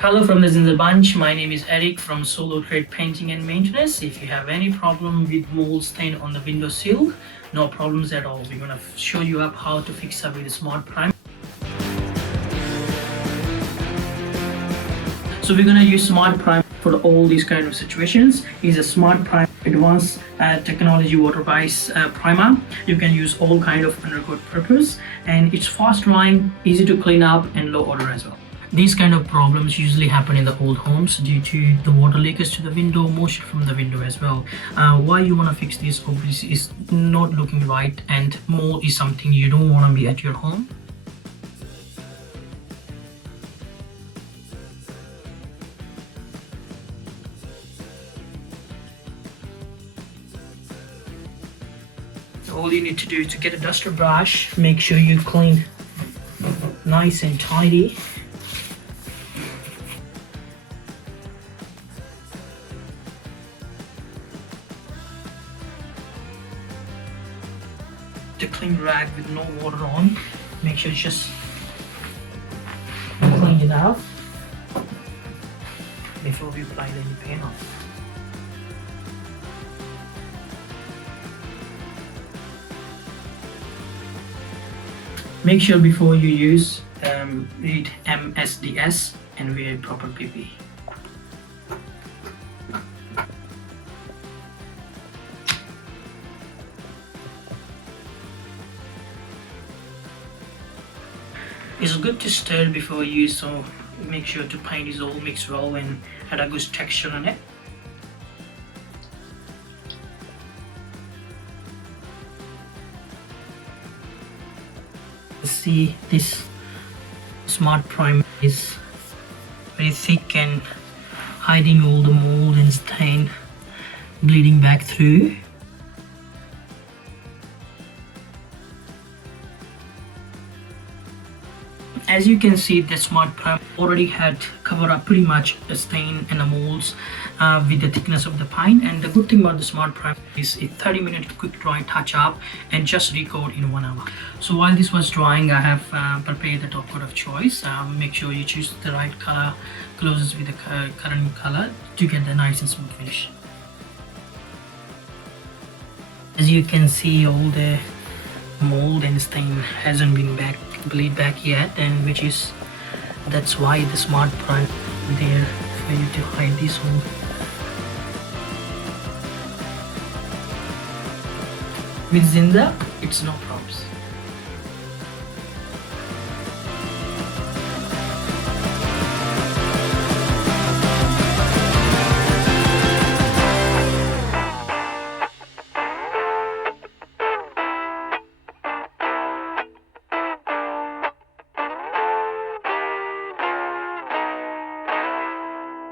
Hello from the Zinsser Bunch. My name is Eric from Solo Trade Painting and Maintenance. If you have any problem with mold stain on the windowsill, no problems at all. We're gonna show you up how to fix up with the Smart Prime. So we're gonna use Smart Prime for all these kind of situations. It's a Smart Prime advanced technology water-based primer. You can use all kind of undercoat purpose, and it's fast drying, easy to clean up, and low odor as well. These kind of problems usually happen in the old homes due to the water leakage to the window, moisture from the window as well. Why you want to fix this obviously is not looking right, and mold is something you don't want to be at your home. All you need to do is to get a duster brush, make sure you clean nice and tidy. The clean rag with no water on, make sure it's just clean it out before we apply any paint on. Make sure before you use read MSDS and wear proper PP. It's good to stir before you use, so make sure the paint is all mixed well and had a good texture on it. See, this Smart Prime is very thick and hiding all the mold and stain bleeding back through. As you can see, the Smart Prime already had covered up pretty much the stain and the molds with the thickness of the paint. And the good thing about the Smart Prime is a 30-minute quick dry touch up and just recoat in 1 hour. So while this was drying, I have prepared the top coat of choice. Make sure you choose the right color closest with the current color to get the nice and smooth finish. As you can see, all the mold and stain hasn't been bleed back yet, and that's why the Smart Prime there for you to hide this hole. With Zinsser, it's no problems.